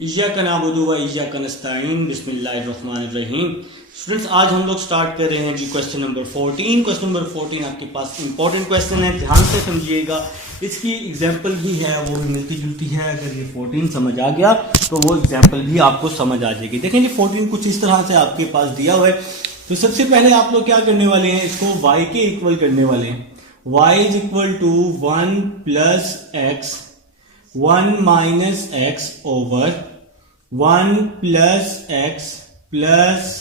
इय्याका नअबुदु व इय्याका नस्तईन बिस्मिल्लाहिर्रहमानिर्रहीम। स्टूडेंट्स, आज हम लोग स्टार्ट कर रहे हैं जी क्वेश्चन नंबर 14। क्वेश्चन नंबर 14 आपके पास इंपॉर्टेंट क्वेश्चन है, ध्यान से समझिएगा। इसकी एग्जाम्पल भी है, वो भी मिलती जुलती है। अगर ये 14 समझ आ गया तो वो एग्जाम्पल भी आपको समझ आ जाएगी। देखें जी 14 कुछ इस तरह से आपके पास दिया हुआ है। तो सबसे पहले आप लोग क्या करने वाले हैं, इसको y के इक्वल करने वाले हैं। y is equal to 1 plus x 1 minus X over 1 plus X plus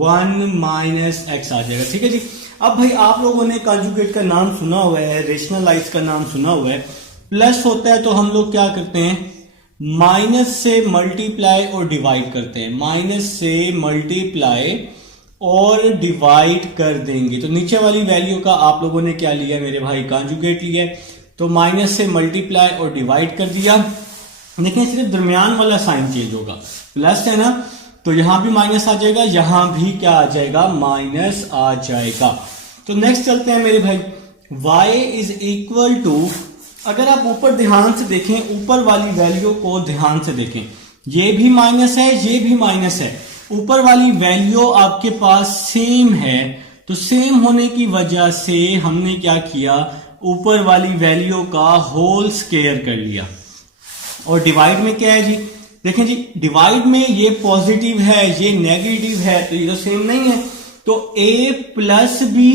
1 minus X आ जाएगा। ठीक है जी। अब भाई आप लोगों ने कॉन्जुगेट का नाम सुना हुआ है, रेशनलाइज का नाम सुना हुआ है। प्लस होता है तो हम लोग क्या करते हैं, माइनस से मल्टीप्लाई और डिवाइड करते हैं। माइनस से मल्टीप्लाई और डिवाइड कर देंगे तो नीचे वाली वैल्यू का आप लोगों ने क्या लिया मेरे भाई, कॉन्जुगेट लिया। तो माइनस से मल्टीप्लाई और डिवाइड कर दिया। देखिए सिर्फ दरमियान वाला साइन चेंज होगा, प्लस है ना, तो यहां भी माइनस आ जाएगा, यहां भी क्या आ जाएगा, माइनस आ जाएगा। तो नेक्स्ट चलते हैं मेरे भाई, y इज इक्वल टू, अगर आप ऊपर ध्यान से देखें, ऊपर वाली वैल्यू को ध्यान से देखें, ये भी माइनस है, ये भी माइनस है। ऊपर वाली वैल्यू आपके पास सेम है, तो सेम होने की वजह से हमने क्या किया, ऊपर वाली वैल्यू का होल स्क्वायर कर लिया। और डिवाइड में क्या है जी, देखें जी, डिवाइड में ये पॉजिटिव है, ये नेगेटिव है, तो ये तो सेम नहीं है। तो a plus B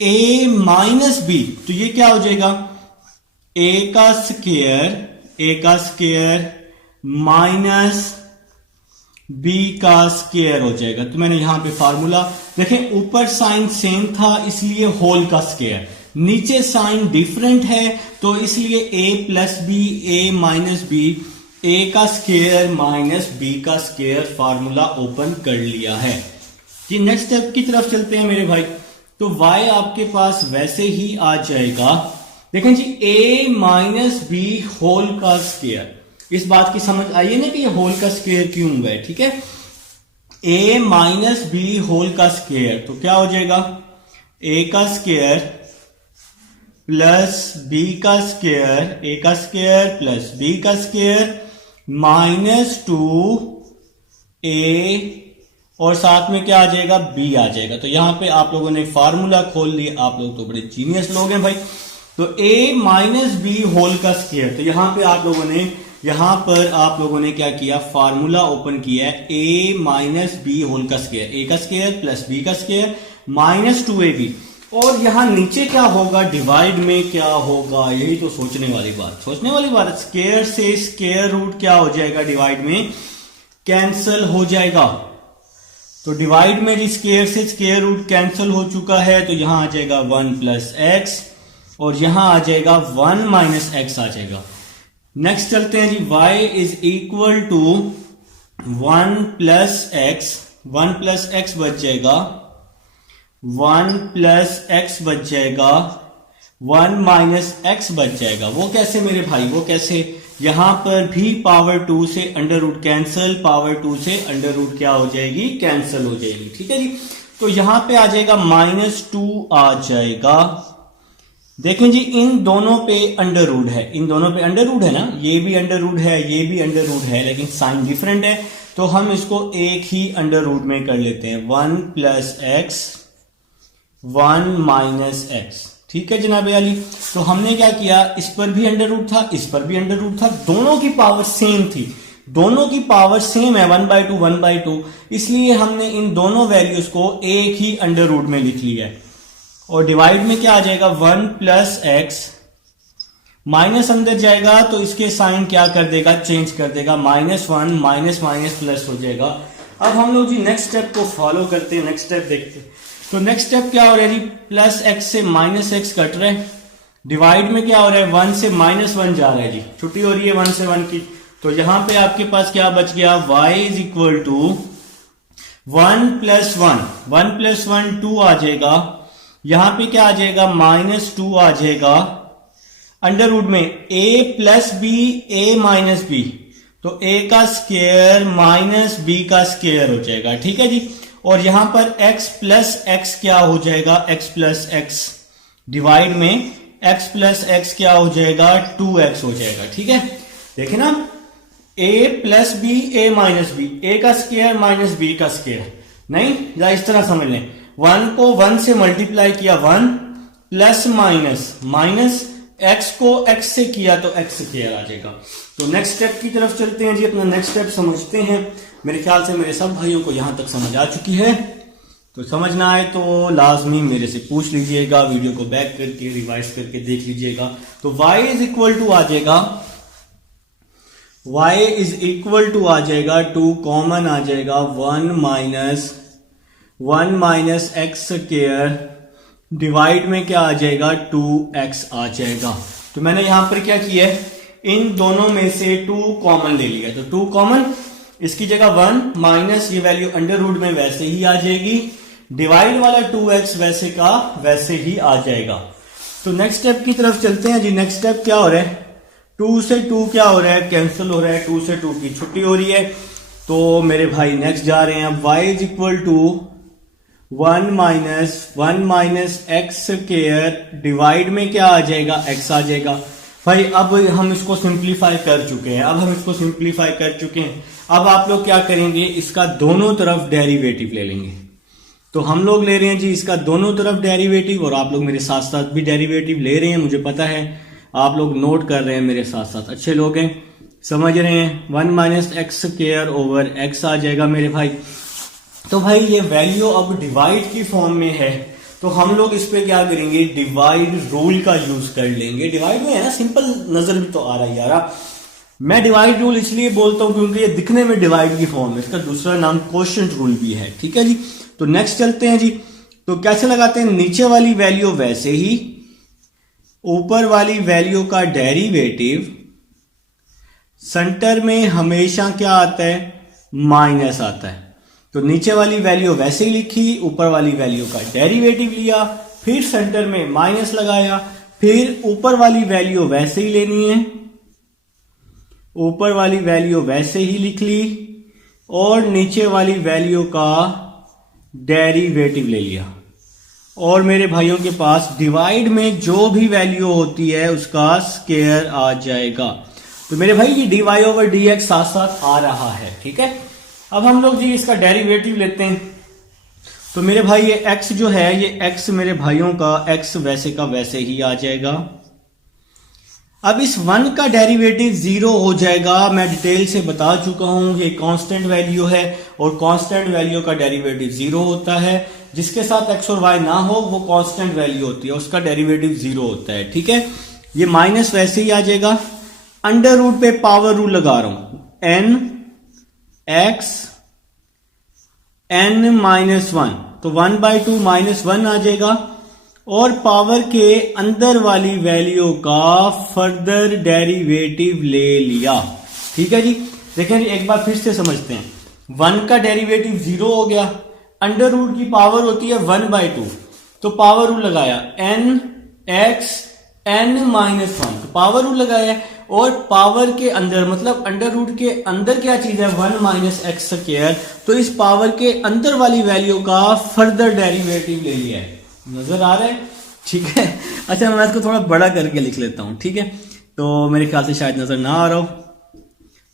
a minus B, तो ये क्या हो जाएगा, a का स्क्वायर माइनस b का स्क्वायर हो जाएगा। तो मैंने यहां पे फार्मूला देखें, ऊपर साइन सेम था इसलिए होल का स्क्वायर, नीचे साइन डिफरेंट है तो इसलिए a plus B a minus B, a का स्क्वायर माइनस b का स्क्वायर, फार्मूला ओपन कर लिया है जी। नेक्स्ट स्टेप की तरफ चलते हैं मेरे भाई। तो y आपके पास वैसे ही आ जाएगा, देखें जी, a माइनस बी होल का स्क्वायर। इस बात की समझ आइए ना कि ये होल का स्क्वायर क्यों हुआ है। ठीक है, a माइनस बी होल का स्क्वायर, तो क्या हो जाएगा, a का स्क्वायर प्लस b का स्क्वायर, a का स्क्वायर प्लस b का स्क्वायर माइनस 2a, और साथ में क्या आ जाएगा, b आ जाएगा। तो यहां पे आप लोगों ने फार्मूला खोल लिया, आप लोग तो बड़े जीनियस लोग हैं भाई। तो a माइनस बी होल का स्क्वायर, तो यहां पे आप लोगों ने क्या किया, फार्मूला ओपन किया है, a माइनस बी होल का स्क्वायर, a का स्क्वायर प्लस b का स्क्वायर माइनस 2ab। और यहां नीचे क्या होगा, डिवाइड में क्या होगा, यही तो सोचने वाली बात। स्क्वायर से स्क्वायर रूट क्या हो जाएगा, डिवाइड में कैंसल हो जाएगा। तो डिवाइड में स्क्वायर से स्क्वायर रूट कैंसल हो चुका है, तो यहां आ जाएगा 1 प्लस एक्स और यहां आ जाएगा 1 माइनस एक्स आ जाएगा। नेक्स्ट चलते हैं जी, y is equal to 1 plus x, 1 plus x बच जाएगा, 1 प्लस एक्स बच जाएगा, 1 माइनस एक्स बच जाएगा। वो कैसे मेरे भाई, वो कैसे, यहां पर भी पावर 2 से अंडर रूट कैंसल, पावर 2 से अंडर रूट क्या हो जाएगी, कैंसल हो जाएगी। ठीक है जी। तो यहां पे आ जाएगा -2 आ जाएगा। देखें जी, इन दोनों पे अंडर रूट है, इन दोनों पे अंडर रूट है ना, ये भी अंडर रूट है, ये भी अंडर रूट है, लेकिन साइन डिफरेंट है, तो हम इसको एक ही अंडर रूट में कर लेते हैं, 1 प्लस एक्स 1 माइनस एक्स। ठीक है जनाब अली। तो हमने क्या किया, इस पर भी अंडर रूट था, इस पर भी अंडर रूट था, दोनों की पावर सेम थी, दोनों की पावर सेम है, 1/2 1/2, इसलिए हमने इन दोनों वैल्यूज को एक ही अंडर रूट में लिख लिया है। और डिवाइड में क्या आ जाएगा, 1 प्लस एक्स, माइनस अंदर जाएगा तो इसके साइन क्या कर देगा, चेंज कर देगा, -1 माइनस माइनस प्लस हो जाएगा। अब हम लोग जी नेक्स्ट स्टेप को फॉलो करते हैं, नेक्स्ट स्टेप देखते हैं। तो नेक्स्ट स्टेप क्या हो रहा है जी, प्लस एक्स से माइनस एक्स कट रहा है, डिवाइड में क्या हो रहा है, 1 से -1 जा रहा है जी, छुट्टी हो रही है 1 से 1 की। तो यहां पे आपके पास क्या बच गया, y is equal to 1 plus 1 2 आ जाएगा, यहां पे क्या आ जाएगा, -2 आ जाएगा, अंडर रूट में a plus B a minus B, तो a का स्क्वायर माइनस b का स्क्वायर हो जाएगा। ठीक है जी। और यहां पर x प्लस एक्स क्या हो जाएगा, x प्लस एक्स, डिवाइड में x प्लस एक्स क्या हो जाएगा, 2x हो जाएगा। ठीक है, देखे ना, ए प्लस बी ए माइनस बी, ए का स्क्वायर माइनस बी का स्क्वायर, नहीं, या इस तरह समझ लें, 1 को 1 से मल्टीप्लाई किया 1 प्लस माइनस माइनस x को x से किया तो x स्क्वायर आ जाएगा। तो नेक्स्ट स्टेप की तरफ चलते हैं जी, अपना नेक्स्ट स्टेप समझते हैं। मेरे ख्याल से मेरे सब भाइयों को यहां तक समझ आ चुकी है, तो समझ ना आए तो लाजमी मेरे से पूछ लीजिएगा, वीडियो को बैक करके रिवाइज करके देख लीजिएगा। तो y इज इक्वल टू आ जाएगा, y इज इक्वल टू आ जाएगा 2 कॉमन आ जाएगा 1 माइनस एक्स स्क्वायर डिवाइड में क्या आ जाएगा 2x आ जाएगा। तो मैंने यहां पर क्या किया है, इन दोनों में से 2 कॉमन ले लिया, तो 2 कॉमन, इसकी जगह 1 माइनस ये वैल्यू अंडर रूट में वैसे ही आ जाएगी, डिवाइड वाला 2x वैसे का वैसे ही आ जाएगा। तो नेक्स्ट स्टेप की तरफ चलते हैं जी। नेक्स्ट स्टेप क्या हो रहा है, 2 से 2 क्या हो रहा है, कैंसिल हो रहा है, 2 से 2 की छुट्टी हो रही है। तो मेरे भाई नेक्स्ट जा रहे हैं, y is equal to 1 minus x square divide में क्या आ जाएगा, x आ जाएगा। भाई अब हम इसको सिंप्लीफाई कर चुके हैं, अब आप लोग क्या करेंगे, इसका दोनों तरफ डेरिवेटिव ले लेंगे। तो हम लोग ले रहे हैं जी इसका दोनों तरफ डेरिवेटिव, और आप लोग मेरे साथ साथ भी डेरिवेटिव ले रहे हैं, मुझे पता है आप लोग नोट कर रहे हैं मेरे साथ साथ, अच्छे लोग हैं, समझ रहे हैं। 1 minus x square over X आ जाएगा मेरे भाई। तो भाई ये वैल्यू अब डिवाइड की फॉर्म में है, तो हम लोग इस पे क्या करेंगे, डिवाइड रूल का यूज कर लेंगे। डिवाइड में है ना, सिंपल नजर भी तो आ रहा है यार। मैं डिवाइड रूल इसलिए बोलता हूं क्योंकि ये दिखने में डिवाइड की फॉर्म है, इसका दूसरा नाम कोशेंट रूल भी है, ठीक है जी। तो नेक्स्ट चलते हैं जी। तो कैसे लगाते हैं, नीचे वाली वैल्यू वैसे ही, ऊपर वाली वैल्यू का डेरिवेटिव, सेंटर में हमेशा क्या आता है, माइनस आता है। तो नीचे वाली वैल्यू वैसे ही लिखी, ऊपर वाली वैल्यू का डेरिवेटिव लिया, फिर सेंटर में माइनस लगाया, फिर ऊपर वाली वैल्यू वैसे ही लेनी है, ऊपर वाली वैल्यू वैसे ही लिख ली, और नीचे वाली वैल्यू का डेरिवेटिव ले लिया। और मेरे भाइयों के पास डिवाइड में जो भी वैल्यू होती है उसका स्क्वायर आ जाएगा। तो मेरे भाई ये dy ओवर dx साथ साथ आ रहा है, ठीक है। अब हम लोग जी इसका डेरिवेटिव लेते हैं। तो मेरे भाई ये x जो है, ये x मेरे भाइयों का x वैसे का वैसे ही आ जाएगा। अब इस 1 का डेरिवेटिव 0 हो जाएगा, मैं डिटेल से बता चुका हूं, ये कांस्टेंट वैल्यू है और कांस्टेंट वैल्यू का डेरिवेटिव 0 होता है। जिसके साथ x और y ना हो वो कांस्टेंट वैल्यू होती है, उसका डेरिवेटिव 0 होता है, ठीक है। ये माइनस वैसे ही आ जाएगा, अंडर रूट पे पावर रूल लगा रहा हूं, n x n माइनस 1, तो 1/2 माइनस 1 आ जाएगा, और पावर के अंदर वाली वैल्यू का फर्दर डेरिवेटिव ले लिया, ठीक है जी। देखें एक बार फिर से समझते हैं, 1 का डेरिवेटिव 0 हो गया, अंडर रूट की पावर होती है 1/2, तो पावर रूल लगाया n x n माइनस 1, तो पावर रूल लगाया, और पावर के अंदर मतलब अंडर रूट के अंदर क्या चीज है, 1 माइनस एक्स स्क्वायर, तो इस पावर के अंदर वाली वैल्यू का फर्दर डेरिवेटिव ले लिया है। नजर आ रहा है, ठीक है। अच्छा मैं इसको थोड़ा बड़ा करके लिख लेता हूं, ठीक है, तो मेरे ख्याल से शायद नजर ना आ रहा हो।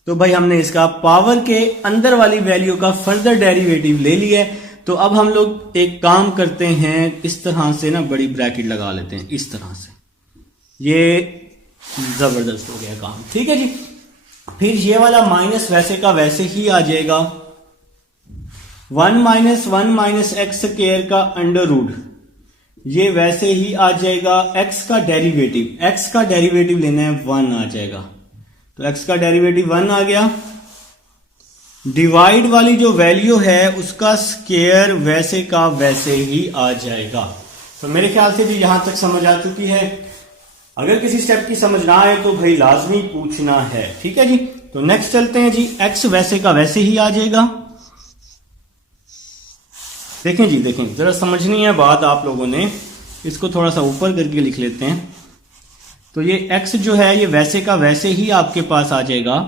तो भाई हमने इसका पावर के अंदर वाली वैल्यू का फर्दर डेरिवेटिव ले लिया है। तो अब हम लोग एक काम करते हैं, इस तरह से ना बड़ी ब्रैकेट लगा लेते हैं, इस तरह से, ये जबरदस्त हो गया काम, ठीक है जी। फिर ये वाला माइनस वैसे का वैसे ही आ जाएगा, 1 माइनस एक्स स्क्वायर का अंडर रूट, ये वैसे ही आ जाएगा। x का डेरिवेटिव लेना है, 1 आ जाएगा, तो x का डेरिवेटिव 1 आ गया। डिवाइड वाली जो वैल्यू है उसका स्क्वायर वैसे का वैसे ही आ जाएगा। तो मेरे ख्याल से भी यहां तक समझ आ चुकी है। अगर किसी स्टेप की समझ ना आए तो भाई लाजमी पूछना है, ठीक है जी। तो नेक्स्ट चलते हैं जी, x वैसे का वैसे ही आ जाएगा। देखें जी, देखें जरा समझनी है बात आप लोगों ने, इसको थोड़ा सा ऊपर करके लिख लेते हैं। तो ये x जो है ये वैसे का वैसे ही आपके पास आ जाएगा,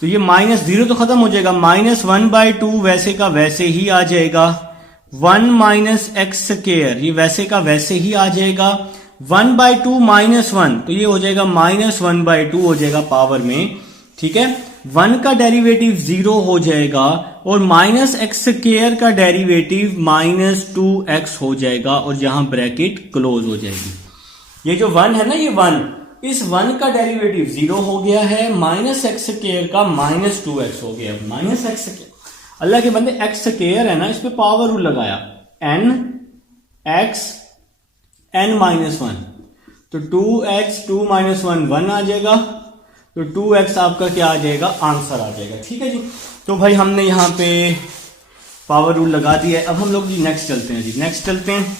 तो ये -0 तो खत्म हो जाएगा, -1/2 वैसे का वैसे ही आ जाएगा। 1 माइनस एक्स स्क्वायर ये वैसे का वैसे ही आ जाएगा, 1/2 -1, तो ये हो जाएगा -1/2 हो जाएगा पावर में, ठीक है। 1 का डेरिवेटिव 0 हो जाएगा और -x² का डेरिवेटिव -2x हो जाएगा और यहां ब्रैकेट क्लोज हो जाएगी। ये जो 1 है ना, ये 1, इस 1 का डेरिवेटिव 0 हो गया है, -x² का -2x हो गया। -x², अल्लाह के बंदे, x² है ना, इस पे पावर रूल लगाया, n x n-1, तो 2x 2 - 1 1 आ जाएगा, तो 2x आपका क्या आ जाएगा, आंसर आ जाएगा, ठीक है जी। तो भाई हमने यहां पे पावर रूल लगा दिया है। अब हम लोग जी नेक्स्ट चलते हैं जी, नेक्स्ट चलते हैं।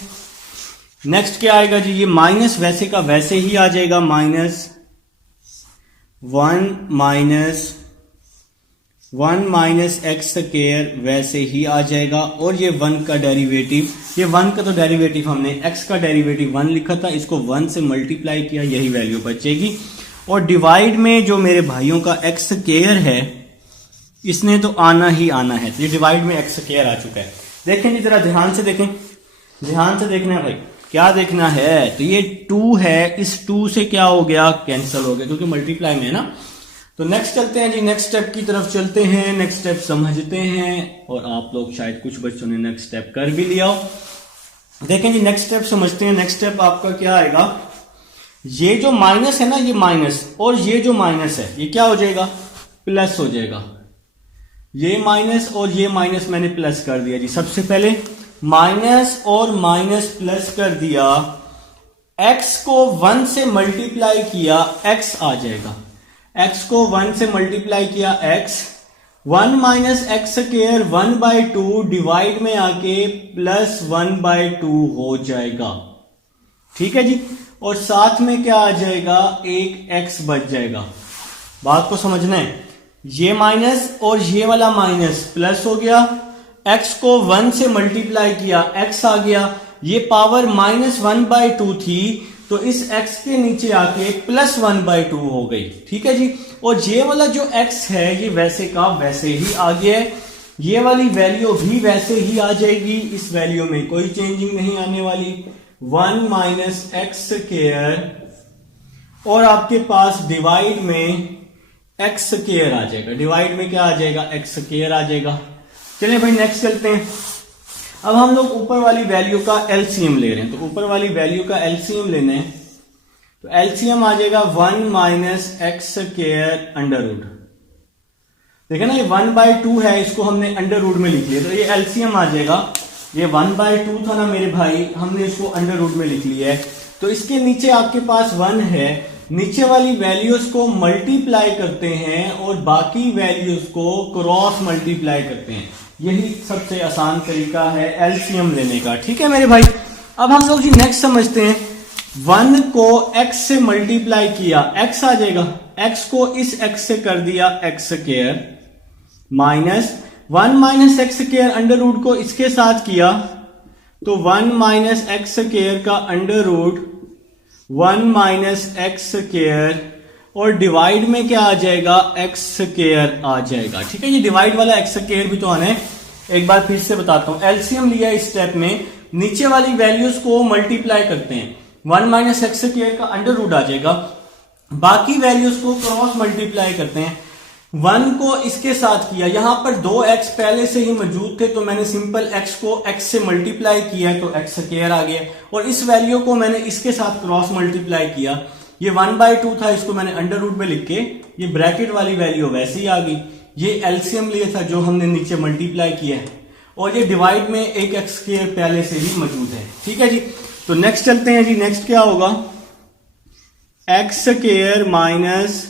नेक्स्ट क्या आएगा जी, ये माइनस वैसे का वैसे ही आ जाएगा, -1 -x² वैसे ही आ जाएगा, और ये 1 का डेरिवेटिव, ये 1 का तो डेरिवेटिव हमने x का डेरिवेटिव 1 लिखा था, इसको 1 से मल्टीप्लाई किया, यही वैल्यू बचेगी। और डिवाइड में जो मेरे भाइयों का x² है, इसने तो आना ही आना है, तो ये डिवाइड में x² आ चुका है। देखें जी, जरा ध्यान से देखें, ध्यान से देखना है भाई, क्या देखना है, तो ये 2 है, इस 2 से क्या हो गया, कैंसिल हो गया, क्योंकि मल्टीप्लाई में है ना। तो नेक्स्ट चलते हैं जी, नेक्स्ट स्टेप की तरफ चलते हैं, नेक्स्ट स्टेप समझते हैं, और आप लोग शायद कुछ बच्चों ने नेक्स्ट स्टेप कर भी लिया हो। देखें जी, नेक्स्ट स्टेप समझते हैं। नेक्स्ट स्टेप आपका क्या आएगा, ये जो माइनस है ना, ये माइनस, और ये जो माइनस है, ये क्या हो जाएगा, प्लस हो जाएगा। ये माइनस और ये माइनस मैंने प्लस कर दिया जी। सबसे पहले माइनस और माइनस प्लस कर दिया, x को 1 से मल्टीप्लाई किया, x आ जाएगा। x को 1 से मल्टीप्लाई किया, x 1 - x² 1/2 डिवाइड में आके +1/2 हो जाएगा, ठीक है जी। और साथ में क्या आ जाएगा, एक x बच जाएगा। बात को समझना है, ये माइनस और ये वाला माइनस प्लस हो गया, x को 1 से मल्टीप्लाई किया, x आ गया, ये पावर -1/2 थी, तो इस x के नीचे आके +1/2 हो गई, ठीक है जी। और ये वाला जो x है, ये वैसे का वैसे ही आ गया है, ये वाली वैल्यू भी वैसे ही आ जाएगी, इस वैल्यू में कोई चेंजिंग नहीं आने वाली। 1 - x², और आपके पास डिवाइड में x² आ जाएगा, डिवाइड में क्या आ जाएगा, x² आ जाएगा। चलिए भाई नेक्स्ट चलते हैं। अब हम लोग ऊपर वाली वैल्यू का एलसीएम ले रहे हैं, तो ऊपर वाली वैल्यू का एलसीएम लेना है, तो एलसीएम आ जाएगा 1 - x²√। देखिए ना, ये 1/2 है, इसको हमने अंडर रूट में लिख लिया, तो ये एलसीएम आ जाएगा। ये 1/2 था ना मेरे भाई, हमने इसको अंडर रूट में लिख लिया है, तो इसके नीचे आपके पास 1 है, नीचे वाली वैल्यूज को मल्टीप्लाई करते हैं और बाकी वैल्यूज को क्रॉस मल्टीप्लाई करते हैं। यही सबसे आसान तरीका है एलसीएम लेने का, ठीक है मेरे भाई। अब हम लोग जी नेक्स्ट समझते हैं। 1 को x से मल्टीप्लाई किया, x आ जाएगा, x को इस x से कर दिया x², minus 1 - x² under root को इसके साथ किया, तो 1 - x² का अंडर रूट 1 - x², और डिवाइड में क्या आ जाएगा, x² आ जाएगा, ठीक है। ये डिवाइड वाला x² भी तो आना है। एक बार फिर से बताता हूं, एलसीएम लिया इस स्टेप में, नीचे वाली वैल्यूज को मल्टीप्लाई करते हैं, 1 - x² का अंडर रूट आ जाएगा, बाकी वैल्यूज को क्रॉस मल्टीप्लाई करते हैं। 1 को इसके साथ किया, यहां पर 2x पहले से ही मौजूद थे, तो मैंने सिंपल x को x से मल्टीप्लाई किया, तो x² आ गया, और इस वैल्यू को मैंने इसके साथ क्रॉस मल्टीप्लाई किया, ये 1/2 था, इसको मैंने अंडर रूट में लिख के, ये ब्रैकेट वाली वैल्यू वैसे ही आ गई। ये एलसीएम लिया था जो हमने नीचे मल्टीप्लाई किया है, और ये डिवाइड में एक x² पहले से ही मौजूद है, ठीक है जी। तो नेक्स्ट चलते हैं जी, नेक्स्ट क्या होगा, x² माइनस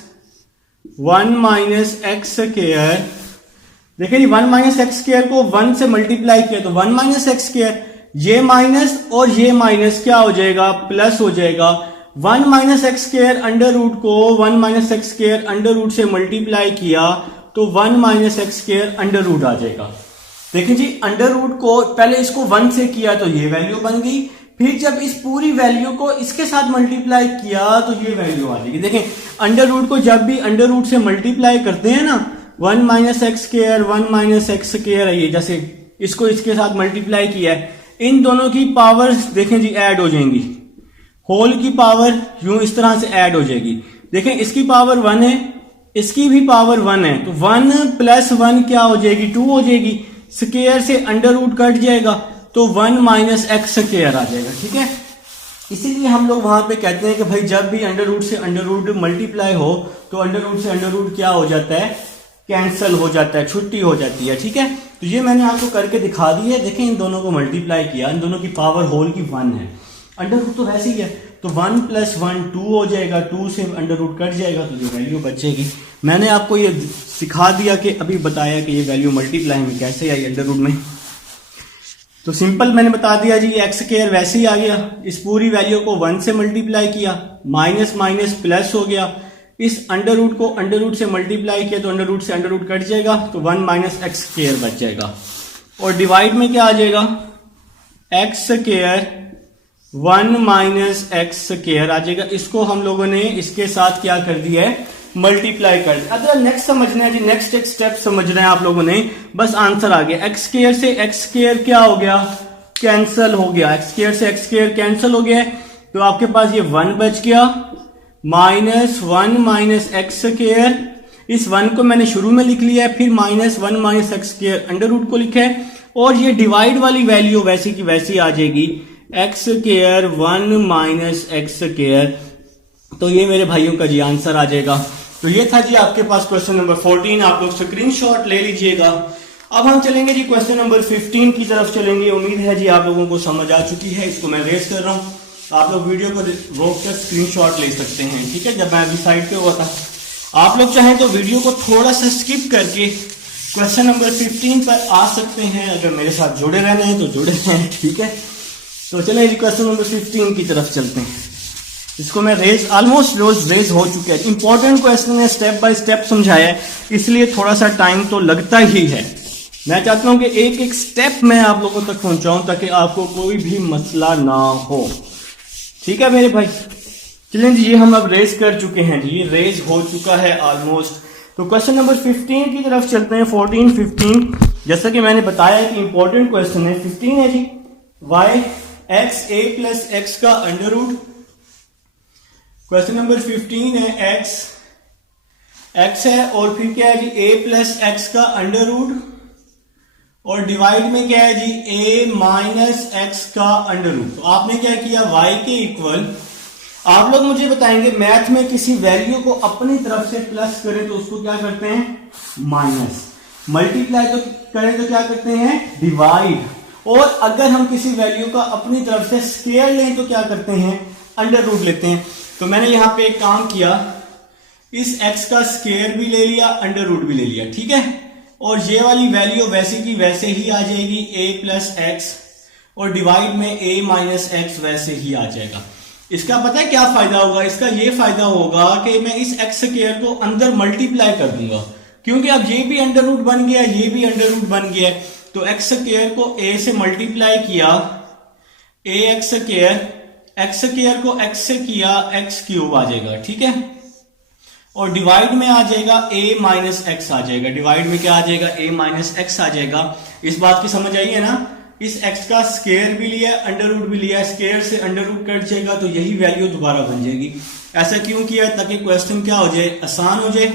1 - x²। देखिए 1 - x² को 1 से मल्टीप्लाई किया, तो 1 - x², ये माइनस और ये माइनस क्या हो जाएगा, प्लस हो जाएगा। 1 - x² अंडर रूट को 1 - x² अंडर रूट से मल्टीप्लाई किया, तो 1 - x² अंडर रूट आ जाएगा। देखिए जी, अंडर रूट को पहले इसको 1 से किया, तो ये वैल्यू बन गई, फिर जब इस पूरी वैल्यू को इसके साथ मल्टीप्लाई किया, तो ये वैल्यू आ जाएगी। देखें, अंडर रूट को जब भी अंडर रूट से मल्टीप्लाई करते हैं ना, 1 - x², 1 - x² है, ये जैसे इसको इसके साथ मल्टीप्लाई किया है, इन दोनों की पावर्स देखें जी ऐड हो जाएंगी, होल की पावर यूं इस तरह से ऐड हो जाएगी। देखें इसकी पावर 1 है, इसकी भी पावर 1 है, तो 1 प्लस 1 क्या हो जाएगी, 2 हो जाएगी। स्क्वायर से अंडर रूट कट जाएगा तो 1 माइनस एक्स स्क्वायर आ जाएगा, ठीक है। इसीलिए हम लोग वहां पे कहते हैं कि भाई जब भी अंडर रूट से अंडर रूट मल्टीप्लाई हो तो अंडर रूट से अंडर रूट क्या हो जाता है, कैंसिल हो जाता है, छुट्टी हो जाती है, ठीक है। तो ये मैंने आपको करके दिखा दी है। देखें इन दोनों को मल्टीप्लाई किया, इन दोनों की पावर होल की 1 है, अंडर रूट तो वैसे ही है, तो 1 प्लस 1 2 हो जाएगा, 2 से अंडर रूट कट जाएगा तो जो वैल्यू बचेगी। मैंने आपको ये सिखा दिया कि अभी बताया कि ये वैल्यू मल्टीप्लाई में कैसे आई अंडर रूट में, तो सिंपल मैंने बता दिया जी। ये एक्स स्क्वायर वैसे ही आ गया, इस पूरी वैल्यू को 1 से मल्टीप्लाई किया, माइनस माइनस प्लस हो गया, इस अंडर रूट को अंडर रूट से मल्टीप्लाई किया तो अंडर रूट से अंडर रूट कट जाएगा तो 1 माइनस एक्स स्क्वायर बच जाएगा। और डिवाइड में क्या आ जाएगा, X square 1 minus x square आ जाएगा। इसको हम लोगों ने इसके साथ क्या कर दिया है, मल्टीप्लाई कर दिया। अगर नेक्स्ट समझना है जी, नेक्स्ट एक स्टेप समझना है आप लोगों ने, बस आंसर आ गया। एक्स स्क्वायर से एक्स स्क्वायर क्या हो गया, कैंसिल हो गया, एक्स स्क्वायर से एक्स स्क्वायर कैंसिल हो गया, तो आपके पास ये 1 बच गया, माइनस 1 माइनस एक्स स्क्वायर। इस 1 को मैंने शुरू में लिख लिया है, फिर minus 1 minus x square under root को लिखा है, और ये डिवाइड वाली वैल्यू वैसी की वैसी आ जाएगी, x square 1 minus x square. तो ये मेरे भाइयों का जी आंसर आ जाएगा। तो ये था जी आपके पास क्वेश्चन नंबर 14, आप लोग स्क्रीनशॉट ले लीजिएगा। अब हम चलेंगे जी क्वेश्चन नंबर 15 की तरफ चलेंगे। उम्मीद है जी आप लोगों को समझ आ चुकी है, इसको मैं रेस कर रहा हूँ, आप लोग वीडियो को रोक कर स्क्रीनशॉट ले सकते हैं, ठीक है। जब मैं अभी साइड पे हुआ था, आप लोग चाहें तो वीडियो को थोड़ा सा स्किप करके क्वेश्चन नंबर 15 पर आ सकते हैं, अगर मेरे साथ जुड़े रहना है तो जुड़े रहें, ठीक है। तो चलें जी क्वेश्चन नंबर 15 की तरफ चलते हैं। इसको मैं ऑलमोस्ट रोज रेज हो चुका है, इंपॉर्टेंट क्वेश्चन है, स्टेप बाय स्टेप समझाया है, इसलिए थोड़ा सा टाइम तो लगता ही है। मैं चाहता हूं कि एक एक स्टेप मैं आप लोगों तक पहुंचाऊं ताकि आपको कोई भी मसला ना हो, ठीक है मेरे भाई। चलें जी, ये हम अब रेज कर चुके हैं जी, ये रेज हो चुका है ऑलमोस्ट। तो क्वेश्चन नंबर 15 की तरफ चलते हैं। 14 15 जैसा कि मैंने बताया कि इंपॉर्टेंट क्वेश्चन है। 15 है जी, वाई एक्स ए प्लस एक्स का अंडर रूट। क्वेश्चन नंबर 15 है एक्स है और फिर क्या है जी, ए प्लस एक्स का अंडर रूट, और डिवाइड में क्या है जी, ए माइनस एक्स का अंडर रूट। तो आपने क्या किया, y के इक्वल, आप लोग मुझे बताएंगे मैथ में किसी वैल्यू को अपनी तरफ से प्लस करें तो उसको क्या करते हैं, माइनस, मल्टीप्लाई तो करें तो क्या करते हैं, डिवाइड, और अगर हम किसी वैल्यू का अपनी तरफ से स्क्वायर लें तो क्या करते हैं, अंडर रूट लेते हैं। तो मैंने यहां पे एक काम किया, इस x का स्क्वायर भी ले लिया, अंडर रूट भी ले लिया, ठीक है। और ये वाली वैल्यू वैसे की वैसे ही आ जाएगी, a प्लस एक्स, और डिवाइड में a माइनस एक्स वैसे ही आ जाएगा। इसका पता है क्या फायदा होगा, इसका ये फायदा होगा कि मैं इस एक्स स्क्वायर को अंदर मल्टीप्लाई कर दूंगा, क्योंकि अब ये भी अंडर रूट बन गया, ये भी अंडर रूट बन गया, तो एक्स स्क्वायर को a से मल्टीप्लाई किया, a x square, x square को x से किया, एक्स क्यूब आ जाएगा, ठीक है। और डिवाइड में आ जाएगा a माइनस एक्स आ जाएगा, डिवाइड में क्या आ जाएगा, a माइनस एक्स आ जाएगा। इस बात की समझ आई है ना, इस x का स्क्वायर भी लिया, अंडर रूट भी लिया, स्क्वायर से अंडर रूट कट जाएगा तो यही वैल्यू दोबारा बन जाएगी। ऐसा क्यों किया, ताकि क्वेश्चन क्या हो जाए, आसान हो जाए।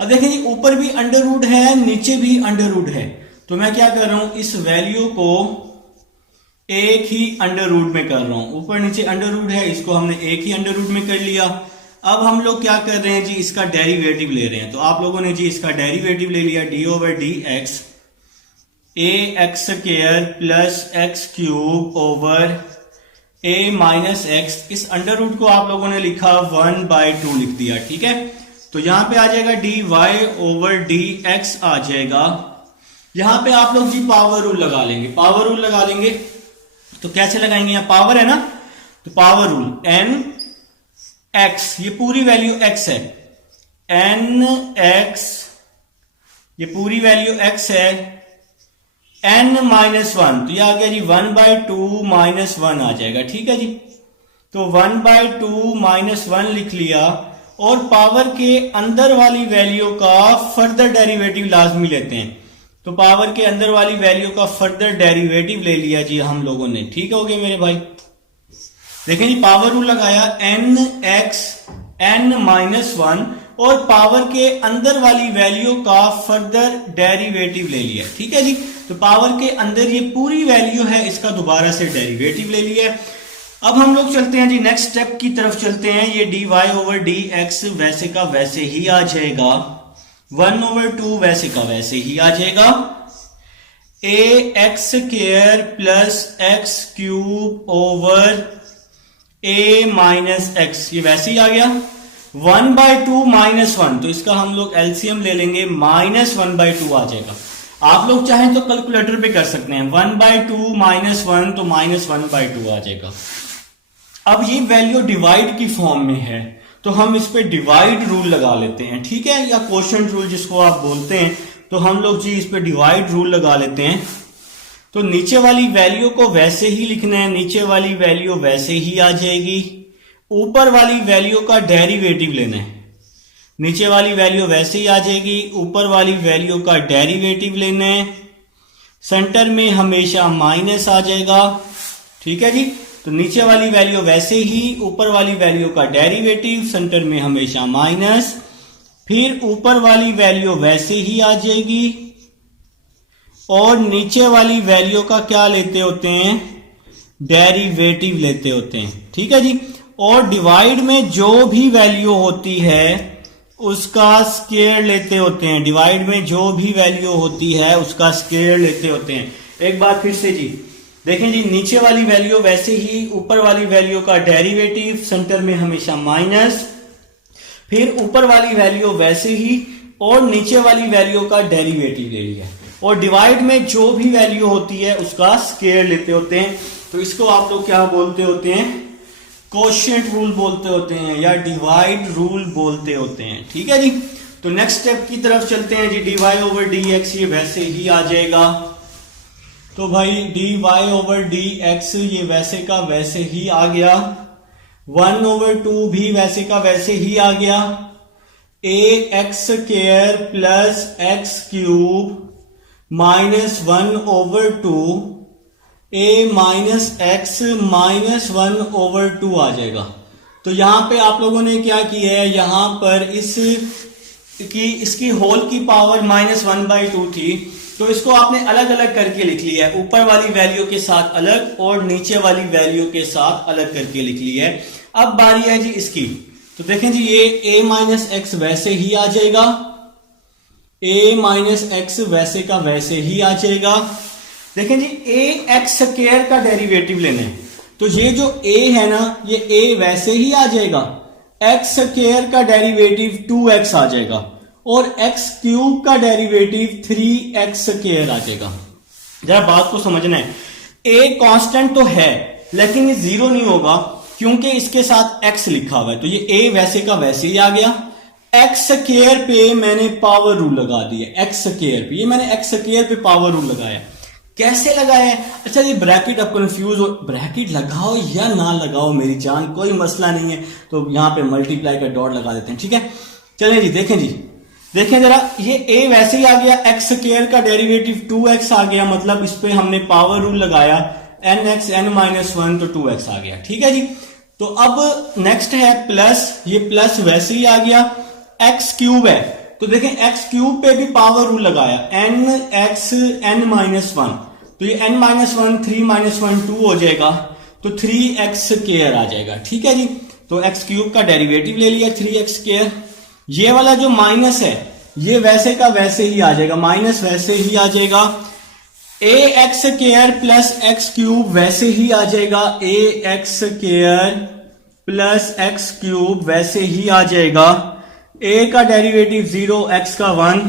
अब देखें जी, ऊपर भी अंडर रूट है, नीचे भी अंडर रूट है, तो मैं क्या कर रहा हूं, इस वैल्यू को एक ही अंडर रूट में कर रहा हूं, ऊपर नीचे अंडर रूट है, इसको हमने एक ही अंडर रूट में कर लिया। अब हम लोग क्या कर रहे हैं जी, इसका डेरिवेटिव ले रहे हैं, तो आप लोगों ने जी इसका डेरिवेटिव ले लिया, D over D X, A X square plus X cube over A minus X. इस अंडर रूट को आप लोगों ने लिखा 1/2 लिख दिया, ठीक है। तो यहां पे आ जाएगा D Y over D X आ जाएगा। यहां पे आप लोग जी पावर रूल लगा लेंगे, पावर रूल लगा लेंगे तो कैसे लगाएंगे, यहां पावर है ना, तो पावर रूल n x, ये पूरी वैल्यू x है, n x, ये पूरी वैल्यू x है, n माइनस 1, तो ये आ गया जी 1/2 माइनस 1 आ जाएगा, ठीक है जी। तो 1/2 माइनस 1 लिख लिया, और पावर के अंदर वाली वैल्यू का फर्दर डेरिवेटिव लाजमी लेते हैं, तो पावर के अंदर वाली वैल्यू का फर्दर डेरिवेटिव ले लिया जी हम लोगों ने, ठीक हो गया मेरे भाई। देखें जी, पावर रूल लगाया n(x(n-1) और पावर के अंदर वाली वैल्यू का फर्दर डेरिवेटिव ले लिया। ठीक है जी, तो पावर के अंदर ये पूरी वैल्यू है, इसका दोबारा से डेरिवेटिव ले लिया। अब हम लोग चलते हैं जी नेक्स्ट स्टेप की तरफ चलते हैं। ये dy/dx वैसे का वैसे ही आ जाएगा, 1/2 वैसे का वैसे ही आ जाएगा, ax² plus x³ a - x, ये वैसे ही आ गया। 1/2 -1, तो इसका हम लोग एलसीएम ले लेंगे, -1/2 आ जाएगा। आप लोग चाहें तो कैलकुलेटर पे कर सकते हैं, 1/2 -1 तो -1/2 आ जाएगा। अब ये वैल्यू डिवाइड की फॉर्म में है, तो हम इस पे डिवाइड रूल लगा लेते हैं। ठीक है, या क्वोशिएंट रूल जिसको आप बोलते हैं, तो हम लोग जी इस पे डिवाइड रूल लगा लेते हैं। तो नीचे वाली वैल्यू को वैसे ही लिखना है, नीचे वाली वैल्यू वैसे ही आ जाएगी, ऊपर वाली वैल्यू का डेरिवेटिव लेना है। नीचे वाली वैल्यू वैसे ही आ जाएगी, ऊपर वाली वैल्यू का डेरिवेटिव लेना है। सेंटर में हमेशा माइनस आ जाएगा। ठीक है जी, तो नीचे वाली वैल्यू वैसे ही, ऊपर वाली वैल्यू का डेरिवेटिव, सेंटर में हमेशा माइनस, फिर ऊपर वाली वैल्यू वैसे ही आ जाएगी और नीचे वाली वैल्यू का क्या लेते होते हैं, डेरिवेटिव लेते होते हैं। ठीक है जी, और डिवाइड में जो भी वैल्यू होती है उसका स्क्वायर लेते होते हैं। डिवाइड में जो भी वैल्यू होती है उसका स्क्वायर लेते होते हैं। एक बार फिर से जी देखें जी, नीचे वाली वैल्यू वैसे ही, ऊपर वाली वैल्यू का डेरिवेटिव, सेंटर में हमेशा माइनस, फिर ऊपर वाली वैल्यू वैसे ही और नीचे वाली वैल्यू का डेरिवेटिव ले लिया, और डिवाइड में जो भी वैल्यू होती है उसका स्क्वायर लेते होते हैं। तो इसको आप लोग क्या बोलते होते हैं, क्वोशिएंट रूल बोलते होते हैं या डिवाइड रूल बोलते होते हैं। ठीक है जी, तो नेक्स्ट स्टेप की तरफ चलते हैं जी। dy/dx ये वैसे ही आ जाएगा, तो भाई dy/dx ये वैसे का वैसे ही आ गया, 1/2 भी वैसे का वैसे ही आ गया, ax² प्लस x³ -1/2 a-x -1/2 आ जाएगा। तो यहां पे आप लोगों ने क्या किया है, यहां पर इसकी होल की पावर -1/2 थी, तो इसको आपने अलग अलग करके लिख लिया है, ऊपर वाली वैल्यू के साथ अलग और नीचे वाली वैल्यू के साथ अलग करके लिख लिया है। अब बारी है जी इसकी, तो देखें जी ये a-x वैसे ही आ जाएगा, a-x वैसे का वैसे ही आ जाएगा। देखें जी ax² का डेरिवेटिव लेना है, तो ये जो a है ना, ये a वैसे ही आ जाएगा, x² का डेरिवेटिव 2x आ जाएगा और x³ का डेरिवेटिव 3x² आ जाएगा। जरा बात को समझना है, a कांस्टेंट तो है लेकिन ये जीरो नहीं होगा क्योंकि इसके साथ x लिखा हुआ है, तो ये a वैसे का वैसे ही आ गया। x² पे मैंने पावर रूल लगा दिया, x² पे, ये मैंने x² पे पावर रूल लगाया। कैसे लगाया? अच्छा ये ब्रैकेट, अब कंफ्यूज हो, ब्रैकेट लगाओ या ना लगाओ मेरी जान, कोई मसला नहीं है, तो यहां पे मल्टीप्लाई का डॉट लगा देते हैं। ठीक है, चलें जी, देखें जी, देखें जरा, ये a वैसे ही आ गया, x² का डेरिवेटिव 2x आ गया, मतलब इस पे हमने पावर रूल लगाया, nx n-1 तो 2x आ गया। ठीक है जी, तो अब नेक्स्ट है प्लस, ये प्लस वैसे ही आ गया, x³ है, तो देखें x³ पे भी पावर रूल लगाया, nx n-1, तो ये n-1 3 - 1 2 हो जाएगा, तो 3x² आ जाएगा। ठीक है जी, तो x³ का डेरिवेटिव ले लिया 3x²। ये वाला जो माइनस है ये वैसे का वैसे ही आ जाएगा, माइनस वैसे ही आ जाएगा, ax² प्लस x³ वैसे ही आ जाएगा, ax² प्लस x³ वैसे ही आ जाएगा, a का डेरिवेटिव 0, x का 1,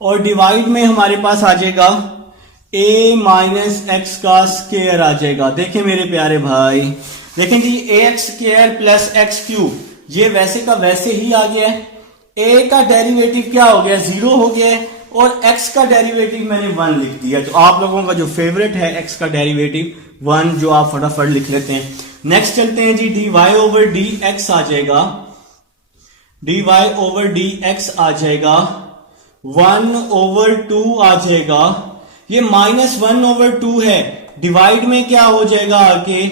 और डिवाइड में हमारे पास आ जाएगा a - x का स्क्वायर आ जाएगा। देखें मेरे प्यारे भाई, देखें जी ax² प्लस x³ ये वैसे का वैसे ही आ गया है, a का डेरिवेटिव क्या हो गया, 0 हो गया है, और x का डेरिवेटिव मैंने 1 लिख दिया। तो आप लोगों का जो फेवरेट है x का डेरिवेटिव 1, जो आप फटाफट लिख लेते हैं। नेक्स्ट चलते हैं जी, dy/dx आ जाएगा, dy/dx आ जाएगा 1/2 आ जाएगा, ये -1/2 है, डिवाइड में क्या हो जाएगा आके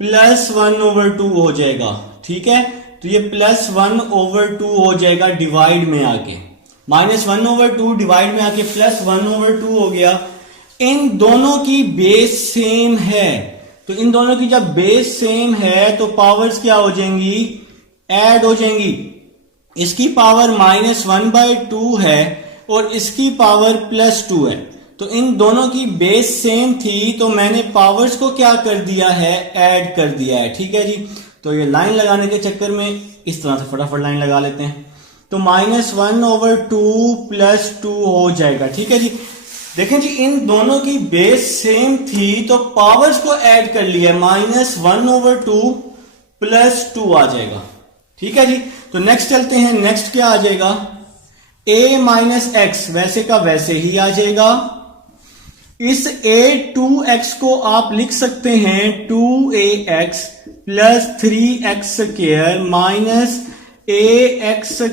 +1/2 हो जाएगा। ठीक है, तो ये +1/2 हो जाएगा डिवाइड में आके, -1/2 डिवाइड में आके +1/2 हो गया। इन दोनों की बेस सेम है, तो इन दोनों की जब बेस सेम है तो पावर्स क्या हो जाएंगी, ऐड हो जाएंगी। इसकी पावर -1/2 है और इसकी पावर +2 है, तो इन दोनों की बेस सेम थी, तो मैंने पावर्स को क्या कर दिया है, ऐड कर दिया है। ठीक है जी, तो ये लाइन लगाने के चक्कर में इस तरह से फटाफट लाइन लगा लेते हैं, तो -1/2 +2 हो जाएगा। ठीक है जी, देखें जी इन दोनों की बेस सेम थी तो पावर्स को ऐड कर लिया, -1/2 +2 आ जाएगा। ठीक है जी, तो नेक्स्ट चलते हैं, नेक्स्ट क्या आ जाएगा, a - x वैसे का वैसे ही आ जाएगा। इस a2x को आप लिख सकते हैं 2ax + 3x² -ax²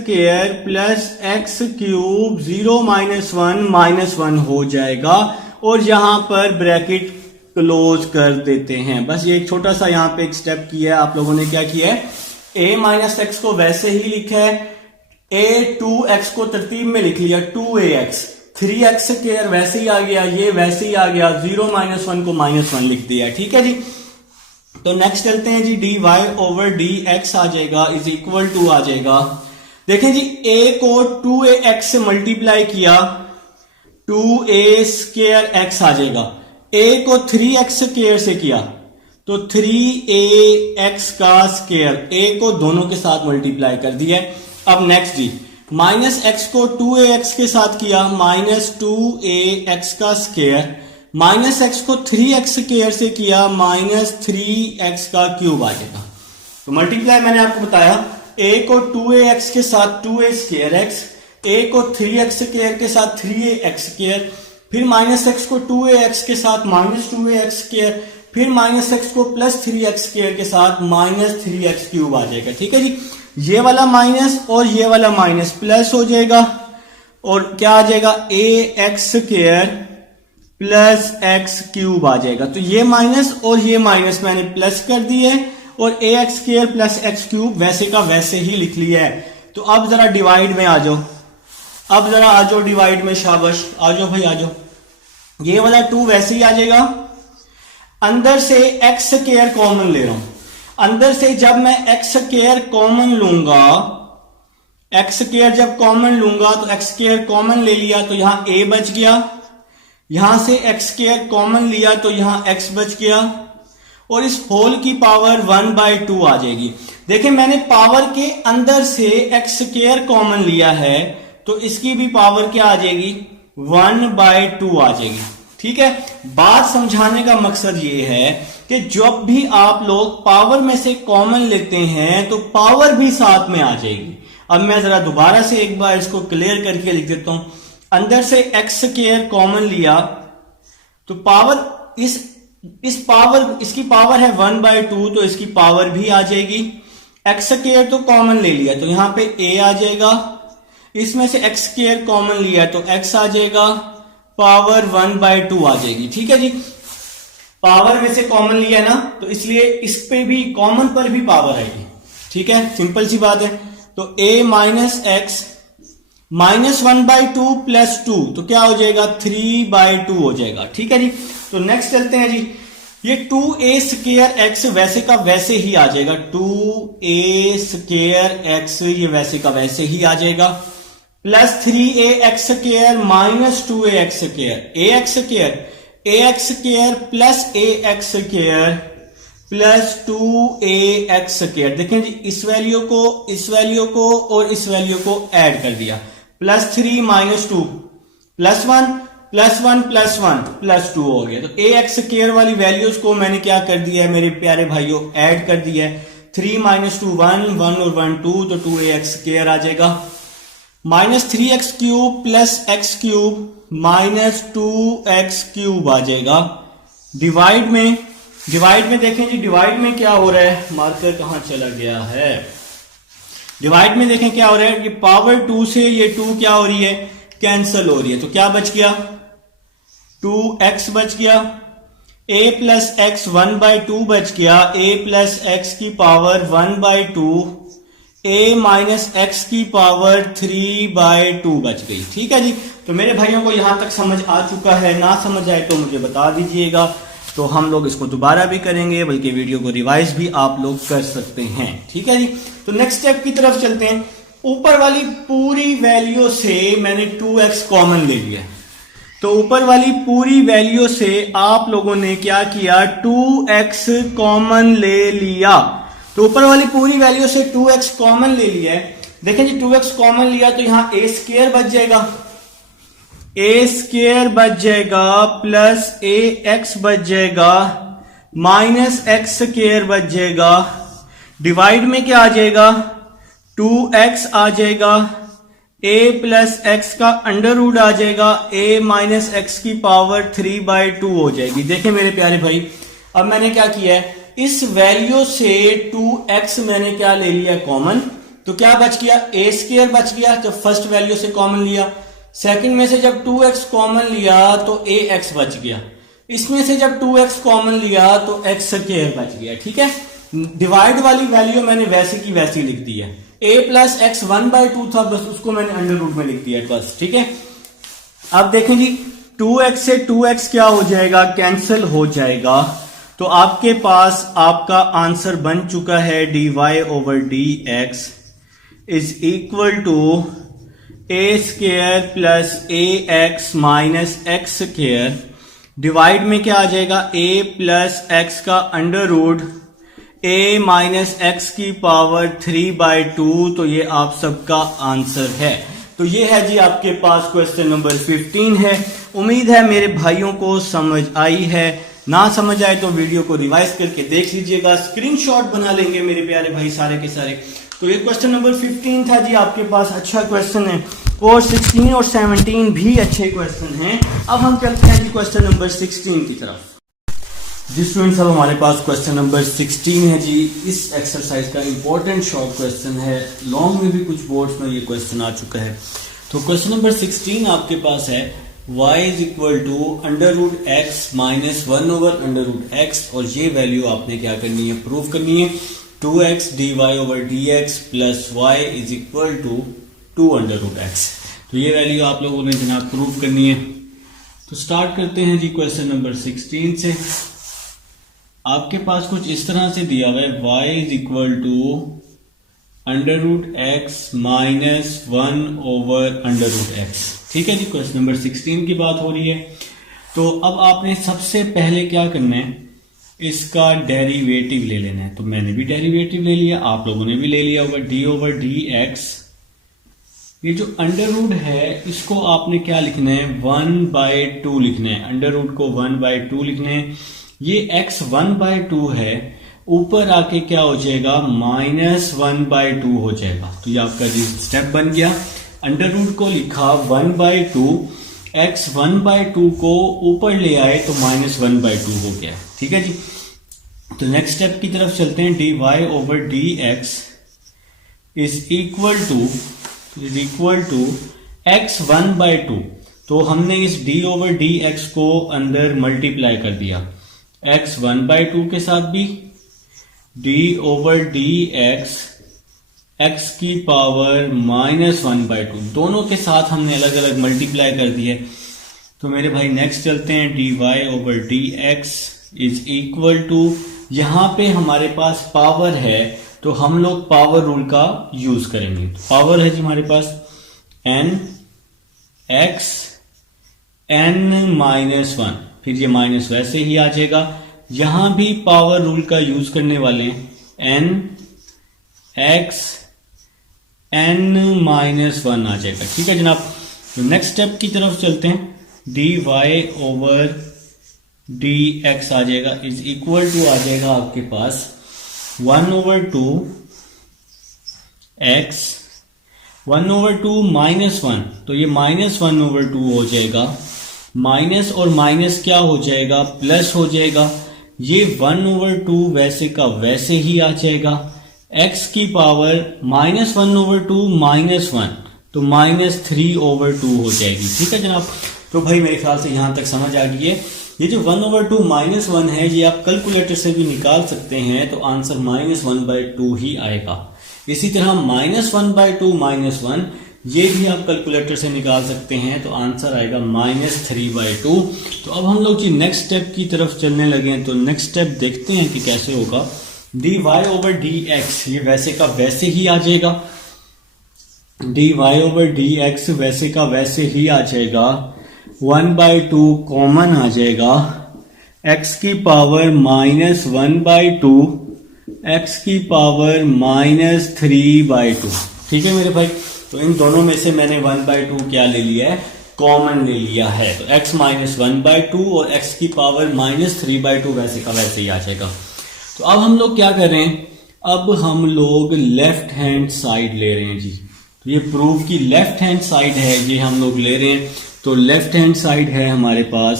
+ x³ 0 - 1 हो जाएगा, और यहां पर ब्रैकेट क्लोज कर देते हैं। बस ये एक छोटा सा यहां पे एक स्टेप किया है आप लोगों ने, क्या किया है, a - x को वैसे ही लिखा है, a2x को तरतीब में लिख लिया 2ax, 3x² वैसे ही आ गया, ये वैसे ही आ गया, 0 - 1 को -1 लिख दिया। ठीक है जी, तो नेक्स्ट चलते हैं जी, dy/dx आ जाएगा = आ जाएगा। देखें जी a को 2ax से मल्टीप्लाई किया, 2a² आ जाएगा। a को 3x² से किया तो 3ax का स्क्वायर, a को दोनों के साथ मल्टीप्लाई कर दिया। अब नेक्स्ट जी, -x को 2ax के साथ किया, -2ax का स्क्वायर, -x को 3x² से किया, -3x का क्यूब आ जाएगा। तो मल्टीप्लाई मैंने आपको बताया, a को 2ax के साथ 2a²x, a को 3x² के साथ 3ax², फिर -x को 2ax के साथ -2ax², फिर -x को +3x² के साथ -3x³ आ जाएगा। ठीक है जी, ये वाला माइनस और ये वाला माइनस प्लस हो जाएगा, और क्या आ जाएगा, ax² + x³ आ जाएगा। तो ये माइनस और ये माइनस मैंने प्लस कर दिए, और ax² + x³ वैसे का वैसे ही लिख लिया है। तो अब जरा डिवाइड में आ जाओ, अब जरा आ जाओ डिवाइड में, शाबाश आ जाओ भाई आ जाओ। ये वाला 2 वैसे ही आ जाएगा, अंदर से x² कॉमन ले रहा हूं, अंदर से जब मैं x² कॉमन लूंगा, x² जब कॉमन लूंगा तो x² कॉमन ले लिया तो यहां a बच गया, यहां से x² कॉमन लिया तो यहां x बच गया, और इस होल की पावर 1/2 आ जाएगी। देखिए मैंने पावर के अंदर से x² कॉमन लिया है, तो इसकी भी पावर क्या आ जाएगी, 1/2 आ जाएगी। ठीक है, बात समझाने का मकसद ये है कि जब भी आप लोग पावर में से कॉमन लेते हैं तो पावर भी साथ में आ जाएगी। अब मैं जरा दोबारा से एक बार इसको क्लियर करके लिख देता हूं, अंदर से x² कॉमन लिया तो पावर इस पावर, इसकी पावर है 1/2, तो इसकी पावर भी आ जाएगी। x² तो कॉमन ले लिया तो यहां पे a आ जाएगा, इसमें से x² कॉमन लिया तो x आ जाएगा, पावर 1/2 आ जाएगी। ठीक है जी, पावर में से कॉमन लिया ना, तो इसलिए इस पे भी कॉमन पर भी पावर आएगी। ठीक है, सिंपल सी बात है। तो a - x -1/2 + 2 तो क्या हो जाएगा, 3/2 हो जाएगा। ठीक है जी, तो नेक्स्ट चलते हैं जी, ये 2a² वैसे का वैसे ही आ जाएगा, 2a² ये वैसे का वैसे ही आ जाएगा, +3ax² - 2ax², ax² + 2ax²। देखें जी इस वैल्यू को और इस वैल्यू को ऐड कर दिया, +3 - 2 +1 +1 +1 +2 हो गया। तो ax² वाली वैल्यूज को मैंने क्या कर दिया है मेरे प्यारे भाइयों, ऐड कर दिया है। 3 - 2 1 1 और 1 2, तो 2ax² आ जाएगा, -3x³ + x³ -2x³ आ जाएगा। डिवाइड में देखें जी, डिवाइड में क्या हो रहा है, मार्कर कहां चला गया है, डिवाइड में देखें क्या हो रहा है कि पावर 2 से ये 2 क्या हो रही है, कैंसिल हो रही है, तो क्या बच गया, 2x बच गया। a प्लस एक्स 1/2 बच गया, a प्लस एक्स की पावर 1/2, a माइनस एक्स की पावर 3/2 बच गई। ठीक है जी। तो मेरे भाइयों को यहां तक समझ आ चुका है, ना समझ आए तो मुझे बता दीजिएगा, तो हम लोग इसको दोबारा भी करेंगे, बल्कि वीडियो को रिवाइज भी आप लोग कर सकते हैं। ठीक है जी। तो नेक्स्ट स्टेप की तरफ चलते हैं। ऊपर वाली पूरी वैल्यू से मैंने 2x कॉमन ले लिया, तो ऊपर वाली पूरी वैल्यू से आप लोगों ने क्या किया, 2x कॉमन ले लिया। तो ऊपर वाली पूरी वैल्यू से 2x कॉमन ले लिया है। देखें जी, 2x कॉमन लिया तो यहां a स्क्वायर बच जाएगा, a स्क्वायर बच जाएगा, प्लस ax बच जाएगा, माइनस एक्स स्क्वायर बच जाएगा, डिवाइड में क्या आ जाएगा, 2x आ जाएगा, a प्लस एक्स का अंडर रूट आ जाएगा, a माइनस एक्स की पावर 3/2 हो जाएगी। देखें मेरे प्यारे भाई, अब मैंने क्या किया है, इस वैल्यू से 2x मैंने क्या ले लिया कॉमन, तो क्या बच गया, a स्क्वायर बच गया जब फर्स्ट वैल्यू से कॉमन लिया। सेकंड में से जब 2x कॉमन लिया तो ax बच गया, इसमें से जब 2x कॉमन लिया तो x स्क्वायर बच गया। ठीक है। डिवाइड वाली वैल्यू मैंने वैसी की वैसी लिख दी है, a प्लस एक्स 1/2 था, बस उसको मैंने अंडर रूट में लिख दिया बस। ठीक है। अब देखें जी, 2x से 2x क्या हो जाएगा, कैंसिल हो जाएगा, तो आपके पास आपका आंसर बन चुका है dy/dx is equal to a square plus ax minus x square, divide में क्या आ जाएगा, a प्लस एक्स का under root a minus x की पावर 3/2। तो ये आप सबका आंसर है। तो ये है जी आपके पास क्वेश्चन नंबर 15 है। उम्मीद है मेरे भाइयों को समझ आई है, ना समझ आए तो वीडियो को रिवाइज करके देख लीजिएगा, स्क्रीनशॉट बना लेंगे मेरे प्यारे भाई सारे के सारे। तो ये क्वेश्चन नंबर 15 था जी आपके पास, अच्छा क्वेश्चन है, और 16 और 17 भी अच्छे क्वेश्चन हैं। अब हम चलते हैं जी क्वेश्चन नंबर 16 की तरफ। जी स्टूडेंट्स, अब हमारे पास क्वेश्चन नंबर 16 है जी। इस एक्सरसाइज का इंपॉर्टेंट शॉर्ट क्वेश्चन है, लॉन्ग में भी कुछ बोर्ड्स में ये क्वेश्चन आ चुका है। तो क्वेश्चन नंबर 16 आपके पास है y is equal to under root x minus 1/√x, और ये वैल्यू आपने क्या करनी है, प्रूव करनी है। 2x dy/dx plus y is equal to 2√x। तो ये वैल्यू आप लोगों ने जनाब प्रूव करनी है। तो स्टार्ट करते हैं जी क्वेश्चन नंबर 16 से। आपके पास कुछ इस तरह से दिया हुआ है, y is equal to under root x minus 1/√x। ठीक है जी, क्वेश्चन नंबर 16 की बात हो रही है। तो अब आपने सबसे पहले क्या करना है, इसका डेरिवेटिव ले लेना है। तो मैंने भी डेरिवेटिव ले लिया, आप लोगों ने भी ले लिया होगा, d/dx। ये जो अंडर रूट है इसको आपने क्या लिखना है, 1/2 लिखना है, अंडर रूट को 1/2 लिखना है। ये x 1/2 है, ऊपर आके क्या हो जाएगा, -1/2 हो जाएगा। तो ये आपका जी स्टेप बन गया। अंडर रूट को लिखा 1/2, x 1/2 को ऊपर ले आए तो -1/2 हो गया। ठीक है जी। तो नेक्स्ट स्टेप की तरफ चलते हैं, dy/dx is equal to x 1/2। तो हमने इस d/dx को अंदर मल्टीप्लाई कर दिया, x 1/2 के साथ भी, d/dx x की पावर -1/2, दोनों के साथ हमने अलग अलग मल्टीप्लाई कर दिए। तो मेरे भाई नेक्स्ट चलते हैं, dy/dx इज इक्वल टू, यहां पे हमारे पास पावर है तो हम लोग पावर रूल का यूज करेंगे। तो पावर है जी हमारे पास n x n-1, फिर ये माइनस वैसे ही आ जाएगा। यहां भी पावर रूल का यूज करने वाले हैं, n x n-1 आ जाएगा। ठीक है जनाब। तो नेक्स्ट स्टेप की तरफ चलते हैं, dy/dx आ जाएगा इज इक्वल टू आ जाएगा आपके पास 1/2 x 1/2 -1, तो ये -1/2 हो जाएगा। माइनस और माइनस क्या हो जाएगा, प्लस हो जाएगा। ये 1/2 वैसे का वैसे ही आ जाएगा। x की पावर -1/2 -1, तो -3/2 हो जाएगी। ठीक है जनाब। तो भाई मेरे ख्याल से यहां तक समझ आ गई है। ये जो 1/2 -1 है ये आप कैलकुलेटर से भी निकाल सकते हैं, तो आंसर -1/2 ही आएगा। इसी तरह -1/2 -1 ये भी आप कैलकुलेटर से निकाल सकते हैं, तो आंसर आएगा -3/2। तो अब हम लोग जी नेक्स्ट स्टेप की तरफ चलने लगे हैं, तो नेक्स्ट स्टेप देखते हैं कि कैसे होगा। dy/dx ये वैसे का वैसे ही आ जाएगा, dy/dx वैसे का वैसे ही आ जाएगा, 1/2 कॉमन आ जाएगा, x की पावर -1/2 x की पावर -3/2। ठीक है मेरे भाई, तो इन दोनों में से मैंने 1/2 क्या ले लिया है, कॉमन ले लिया है, तो x -1/2 और x की पावर -3/2 वैसे का वैसे ही आ जाएगा। तो अब हम लोग क्या कर रहे हैं, अब हम लोग लेफ्ट हैंड साइड ले रहे हैं जी। तो ये प्रूफ की लेफ्ट हैंड साइड है, ये हम लोग ले रहे हैं। तो लेफ्ट हैंड साइड है हमारे पास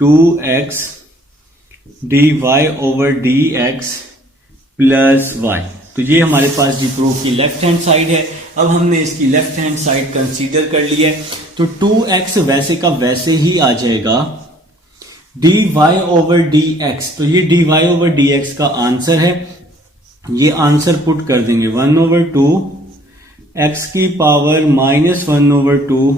2x dy/dx प्लस y। तो ये हमारे पास जी प्रूफ की लेफ्ट हैंड साइड है। अब हमने इसकी लेफ्ट हैंड साइड कंसीडर कर ली है, तो 2x वैसे का वैसे ही आ जाएगा, dy/dx। तो ये dy/dx का आंसर है, ये आंसर पुट कर देंगे 1/2 x की पावर -1/2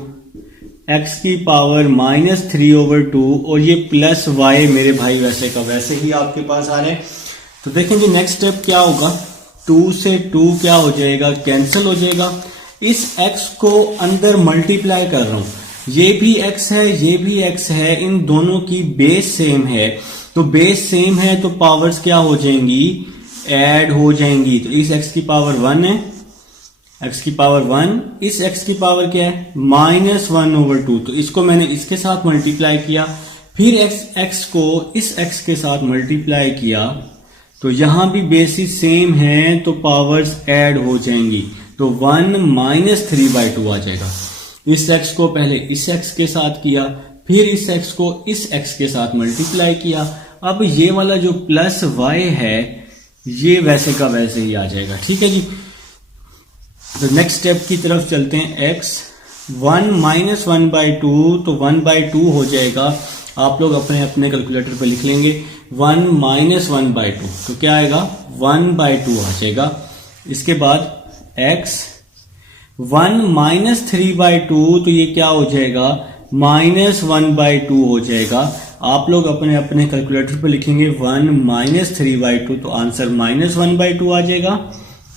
x की पावर -3/2 और ये प्लस y मेरे भाई वैसे का वैसे ही आपके पास आ रहे हैं। तो देखेंगे नेक्स्ट स्टेप क्या होगा, 2 से 2 क्या हो जाएगा, कैंसिल हो जाएगा। इस x को अंदर मल्टीप्लाई कर रहा हूं, ये भी x है ये भी x है, इन दोनों की बेस सेम है, तो बेस सेम है तो पावर्स क्या हो जाएंगी, ऐड हो जाएंगी। तो इस x की पावर 1 है, x की पावर 1, इस x की पावर क्या है -1/2, तो इसको मैंने इसके साथ मल्टीप्लाई किया, फिर x को इस x के साथ मल्टीप्लाई किया, तो यहां भी बेसिस सेम है तो पावर्स ऐड हो जाएंगी, तो 1 -3/2 आ जाएगा। इस x को पहले इस x के साथ किया, फिर इस x को इस x के साथ मल्टीप्लाई किया। अब ये वाला जो प्लस y है ये वैसे का वैसे ही आ जाएगा। ठीक है जी, तो नेक्स्ट स्टेप की तरफ चलते हैं। x 1 -1/2 तो 1/2 हो जाएगा, आप लोग अपने अपने कैलकुलेटर पे लिख लेंगे। 1 -1/2 तो क्या आएगा, 1/2 आ जाएगा। इसके बाद x 1 -3/2 तो ये क्या हो जाएगा, -1/2 हो जाएगा। आप लोग अपने अपने कैलकुलेटर पे लिखेंगे 1 -3/2 तो आंसर -1/2 आ जाएगा,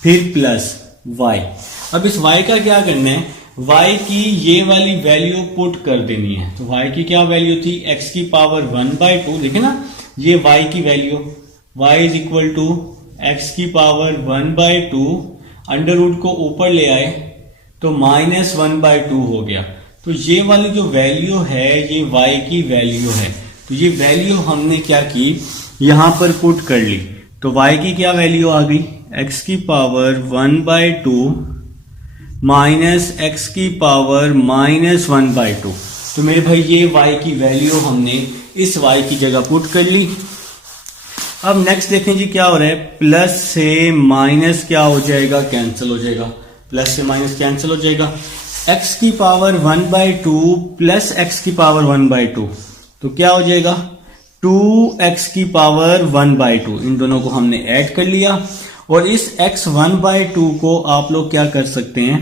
फिर प्लस y। अब इस y का क्या करना है, y की ये वाली वैल्यू पुट कर देनी है। तो y की क्या वैल्यू थी, x की पावर 1/2, देखे ना ये y की value, y is equal to x की पावर 1/2, अंडर रूट को ऊपर ले आए तो -1/2 हो गया। तो ये वाली जो वैल्यू है ये y की वैल्यू है, तो ये वैल्यू हमने क्या की, यहां पर पुट कर ली। तो y की क्या वैल्यू आ गई, x की पावर 1/2 माइनस x की पावर -1/2। तो मेरे भाई ये y की वैल्यू हमने इस y की जगह पुट कर ली। अब नेक्स्ट देखें जी क्या हो रहा है, प्लस से माइनस क्या हो जाएगा, कैंसिल हो जाएगा, प्लस से माइनस कैंसिल हो जाएगा। x की पावर 1/2 प्लस x की पावर 1/2 तो क्या हो जाएगा, 2x की पावर 1/2। इन दोनों को हमने ऐड कर लिया और इस x 1/2 को आप लोग क्या कर सकते हैं,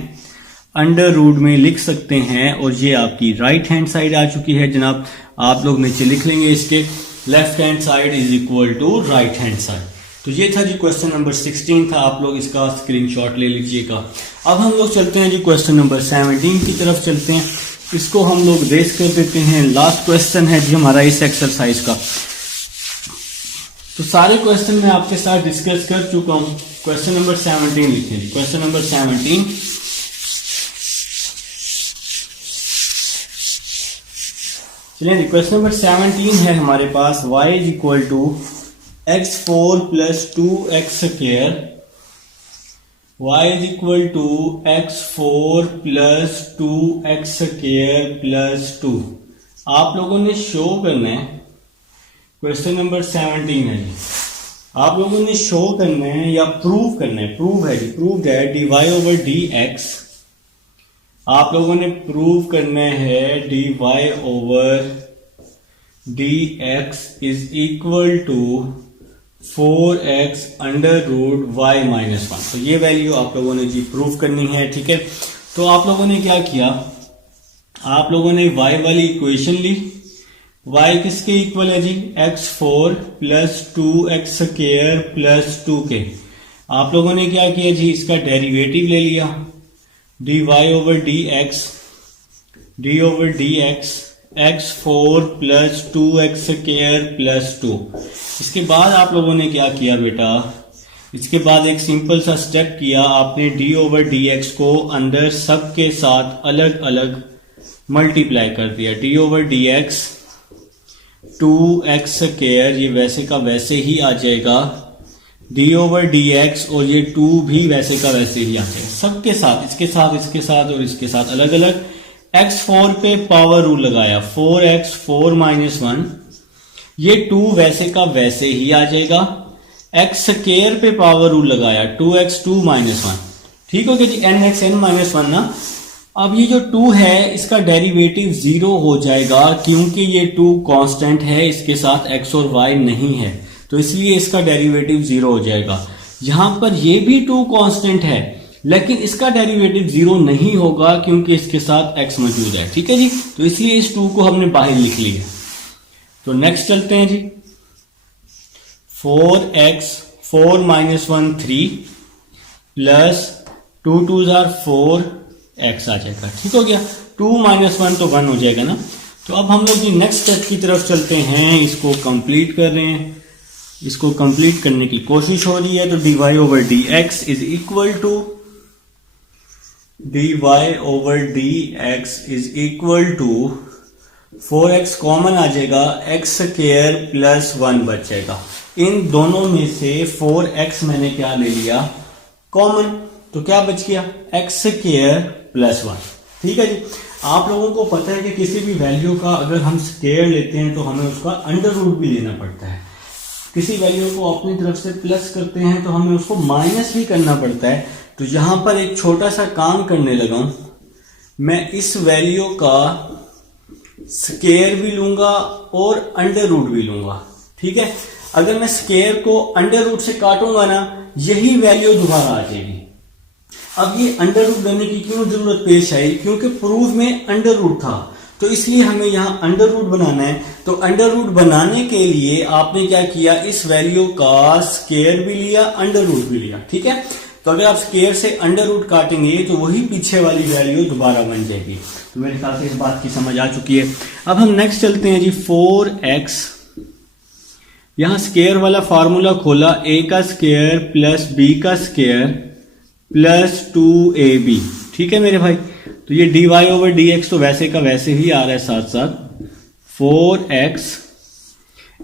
अंडर रूट में लिख सकते हैं, और ये आपकी राइट हैंड साइड आ चुकी है जनाब। आप लोग नीचे लिख लेंगे इसके left hand side is equal to right hand side. तो ये था जी क्वेश्चन नंबर 16 था, आप लोग इसका स्क्रीनशॉट ले लीजिएगा। अब हम लोग चलते हैं जी क्वेश्चन नंबर 17 की तरफ चलते हैं, इसको हम लोग रेस कर देते हैं। लास्ट क्वेश्चन है जी हमारा इस एक्सरसाइज का। तो सारे क्वेश्चन मैं आपके साथ डिस्कस कर चुका हूं। क्वेश्चन नंबर 17 लिखें, क्वेश्चन नंबर 17। चलिए क्वेश्चन नंबर 17 है हमारे पास, y is equal to x4 plus 2x square, y is equal to x4 plus 2x square plus 2। आप लोगों ने शो करना है, क्वेश्चन नंबर 17 है जी, आप लोगों ने शो करना है या प्रूव करना है, प्रूव है जी, प्रूव है dy/dx। आप लोगों ने प्रूव करना है dy/dx dx is equal to 4x under root y minus 1। तो ये वैल्यू आप लोगों ने जी प्रूव करनी है, ठीक है। तो आप लोगों ने क्या किया, आप लोगों ने y वाली इक्वेशन ली, y किसके इक्वल है जी, x4 plus 2x square plus 2k। आप लोगों ने क्या किया जी, इसका डेरिवेटिव ले लिया, dy over dx x4 plus 2x square plus 2। इसके बाद आप लोगों ने क्या किया बेटा, इसके बाद एक सिंपल सा स्टेप किया, आपने d ओवर dx को अंदर सब के साथ अलग अलग मल्टीप्लाई कर दिया। d over dx 2x square ये वैसे का वैसे ही आ जाएगा, d ओवर dx और ये 2 भी वैसे का वैसे ही आ जाएगा, सबके साथ, इसके साथ, इसके साथ और इसके साथ अलग अलग। x4 पे पावर रूल लगाया, 4x 4 माइनस 1, ये 2 वैसे का वैसे ही आ जाएगा। x स्क्वायर पे पावर रूल लगाया, 2x 2 माइनस 1, ठीक हो गया जी, nx n माइनस 1 ना। अब ये जो 2 है इसका डेरिवेटिव 0 हो जाएगा, क्योंकि ये 2 कांस्टेंट है, इसके साथ x और y नहीं है, तो इसलिए इसका डेरिवेटिव 0 हो जाएगा। यहां पर ये भी 2 कांस्टेंट है, लेकिन इसका डेरिवेटिव 0 नहीं होगा क्योंकि इसके साथ x मौजूद है, ठीक है जी। तो इसलिए इस 2 को हमने बाहर लिख लिया। तो नेक्स्ट चलते हैं जी, 4x 4 माइनस 1 3 प्लस 2 2 4x आ जाएगा, ठीक हो गया। 2 माइनस 1 तो 1 हो जाएगा ना। तो अब हम लोग जी नेक्स्ट स्टेप की तरफ चलते हैं, इसको कंप्लीट कर रहे हैं, इसको कंप्लीट करने की कोशिश हो रही है। तो dy over dx is equal to dy over dx is equal to 4x common आ जाएगा, x स्क्वायर प्लस 1 बचेगा। इन दोनों में से 4x मैंने क्या ले लिया कॉमन, तो क्या बच गया x स्क्वायर प्लस 1, ठीक है जी। आप लोगों को पता है कि किसी भी वैल्यू का अगर हम स्क्वायर लेते हैं तो हमें उसका अंडर रूट भी लेना पड़ता है। किसी वैल्यू को अपनी तरफ से प्लस करते हैं तो हमें उसको माइनस भी करना पड़ता है। तो यहां पर एक छोटा सा काम करने लगा हूं, मैं इस वैल्यू का स्क्वायर भी लूंगा और अंडर रूट भी लूंगा, ठीक है। अगर मैं स्क्वायर को अंडर रूट से काटूंगा ना, यही वैल्यू दोबारा आ जाएगी। अब ये अंडर रूट लेने की क्यों जरूरत पेश आई, क्योंकि प्रूफ में अंडर रूट था, तो इसलिए हमें यहां अंडर रूट बनाना है। तो अंडर रूट बनाने के लिए आपने क्या किया, इस वैल्यू का स्क्वायर भी लिया, अंडर रूट भी लिया, ठीक है। तो अगर आप स्क्वायर से अंडर रूट काटेंगे तो वही पीछे वाली वैल्यू दोबारा बन जाएगी। तो मेरे ख्याल से इस बात की समझ आ चुकी है। अब हम नेक्स्ट चलते हैं जी, 4x, यहां स्क्वायर वाला फार्मूला खोला, a का स्क्वायर प्लस b का स्क्वायर प्लस 2ab, ठीक है मेरे भाई। तो ये dy ओवर dx तो वैसे का वैसे ही आ रहा है, साथ साथ 4x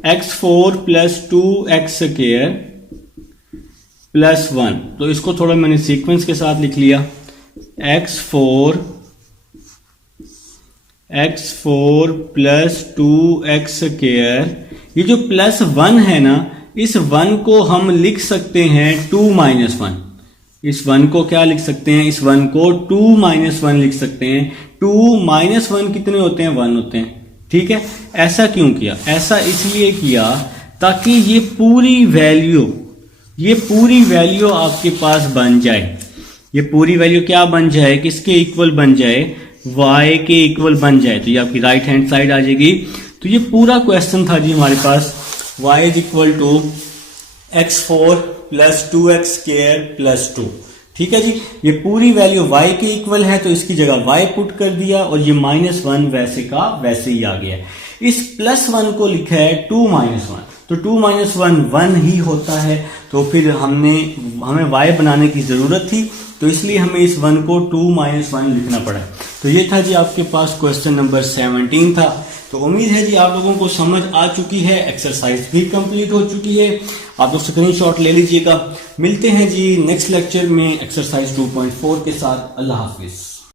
x4 plus 2x square plus 1। तो इसको थोड़ा मैंने सीक्वेंस के साथ लिख लिया, x4 प्लस 2x स्क्वायर, ये जो प्लस 1 है ना, इस 1 को हम लिख सकते हैं 2 माइनस 1। इस 1 को क्या लिख सकते हैं, इस 1 को 2 माइनस 1 लिख सकते हैं। 2 माइनस 1 कितने होते हैं, 1 होते हैं, ठीक है। ऐसा क्यों किया, ऐसा इसलिए किया ताकि ये पूरी वैल्यू आपके पास बन जाए। ये पूरी वैल्यू क्या बन जाए, किसके इक्वल बन जाए, y के इक्वल बन जाए। तो ये आपकी राइट हैंड साइड आ जाएगी। तो ये पूरा क्वेश्चन था जी हमारे पास, y is equal to x4 plus 2x square plus 2, ठीक है जी। ये पूरी वैल्यू y के इक्वल है, तो इसकी जगह y पुट कर दिया और ये -1 वैसे का वैसे ही आ गया। इस प्लस 1 को लिखा है 2 माइनस 1, तो 2 माइनस 1 1 ही होता है। तो फिर हमें y बनाने की जरूरत थी, तो इसलिए हमें इस 1 को 2 माइनस 1 लिखना पड़ा। तो ये था जी आपके पास क्वेश्चन नंबर 17 था। तो उम्मीद है जी आप लोगों को समझ आ चुकी है, एक्सरसाइज भी कंप्लीट हो चुकी है। आप लोग स्क्रीनशॉट ले लीजिएगा। मिलते हैं जी नेक्स्ट लेक्चर में एक्सरसाइज 2.4 के साथ। अल्लाह हाफिज।